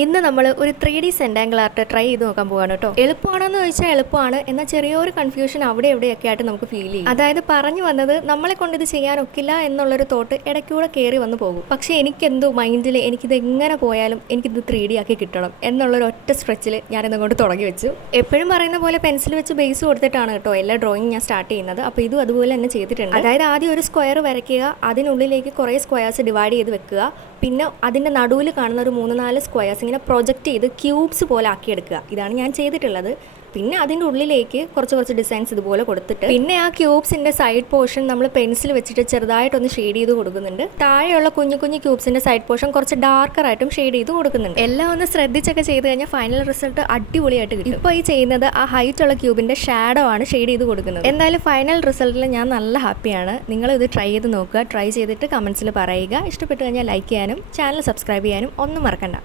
ഇന്ന് നമ്മൾ ഒരു 3D സെൻറ്റാങ്കിൾ ആർട്ട് ട്രൈ ചെയ്ത് നോക്കാൻ പോവാണ് കേട്ടോ. എളുപ്പമാണെന്ന് ചോദിച്ചാൽ എളുപ്പമാണ്, എന്നാൽ ചെറിയൊരു കൺഫ്യൂഷൻ അവിടെ എവിടെയൊക്കെ ആയിട്ട് നമുക്ക് ഫീൽ ചെയ്യും. അതായത് പറഞ്ഞു വന്നത് നമ്മളെ കൊണ്ട് ഇത് ചെയ്യാനൊക്കില്ല എന്നുള്ളൊരു തോട്ട് ഇടയ്ക്കൂടെ കയറി വന്ന് പോകും. പക്ഷേ എനിക്കെന്തോ മൈൻഡിൽ എനിക്കിത് എങ്ങനെ പോയാലും എനിക്കിത് 3D ആക്കി കിട്ടണം എന്നുള്ളൊരു ഒറ്റ സ്ട്രെച്ചിൽ ഞാനിതങ്ങോട്ട് തുടങ്ങി വെച്ചു. എപ്പോഴും പറയുന്ന പോലെ പെൻസിൽ വെച്ച് ബേസ് കൊടുത്തിട്ടാണ് കേട്ടോ എല്ലാ ഡ്രോയിങ് ഞാൻ സ്റ്റാർട്ട് ചെയ്യുന്നത്. അപ്പോൾ ഇതും അതുപോലെ തന്നെ ചെയ്തിട്ടുണ്ട്. അതായത് ആദ്യം ഒരു സ്ക്വയർ വരയ്ക്കുക, അതിനുള്ളിലേക്ക് കുറേ സ്ക്വയേഴ്സ് ഡിവൈഡ് ചെയ്ത് വെക്കുക, പിന്നെ അതിൻ്റെ നടുവിൽ കാണുന്ന ഒരു 3-4 സ്ക്വയേഴ്സ് ഇങ്ങനെ പ്രൊജക്റ്റ് ചെയ്ത് ക്യൂബ്സ് പോലെ ആക്കിയെടുക്കുക. ഇതാണ് ഞാൻ ചെയ്തിട്ടുള്ളത്. പിന്നെ അതിൻ്റെ ഉള്ളിലേക്ക് കുറച്ച് ഡിസൈൻസ് ഇതുപോലെ കൊടുത്തിട്ട് പിന്നെ ആ ക്യൂബ്സിൻ്റെ സൈഡ് പോർഷൻ നമ്മൾ പെൻസിൽ വെച്ചിട്ട് ചെറുതായിട്ടൊന്ന് ഷെയ്ഡ് ചെയ്ത് കൊടുക്കുന്നുണ്ട്. താഴെയുള്ള കുഞ്ഞു ക്യൂബ്സിൻ്റെ സൈഡ് പോർഷൻ കുറച്ച് ഡാർക്കറായിട്ടും ഷെയ്ഡ് ചെയ്ത് കൊടുക്കുന്നുണ്ട്. എല്ലാം ഒന്ന് ശ്രദ്ധിച്ചൊക്കെ ചെയ്ത് കഴിഞ്ഞാൽ ഫൈനൽ റിസൾട്ട് അടിപൊളിയായിട്ട് കിട്ടും. ഇപ്പോൾ ഈ ചെയ്യുന്നത് ആ ഹൈറ്റ് ഉള്ള ക്യൂബിൻ്റെ ഷാഡോ ആണ് ഷെയ്ഡ് ചെയ്ത് കൊടുക്കുന്നത്. എന്തായാലും ഫൈനൽ റിസൾട്ടിൽ ഞാൻ നല്ല ഹാപ്പിയാണ്. നിങ്ങൾ ഇത് ട്രൈ ചെയ്ത് നോക്കുക. ട്രൈ ചെയ്തിട്ട് കമൻസിൽ പറയുക. ഇഷ്ടപ്പെട്ട് കഴിഞ്ഞാൽ ലൈക്ക് ചെയ്യാനും ചാനൽ സബ്സ്ക്രൈബ് ചെയ്യാനും ഒന്നും മറക്കണ്ട.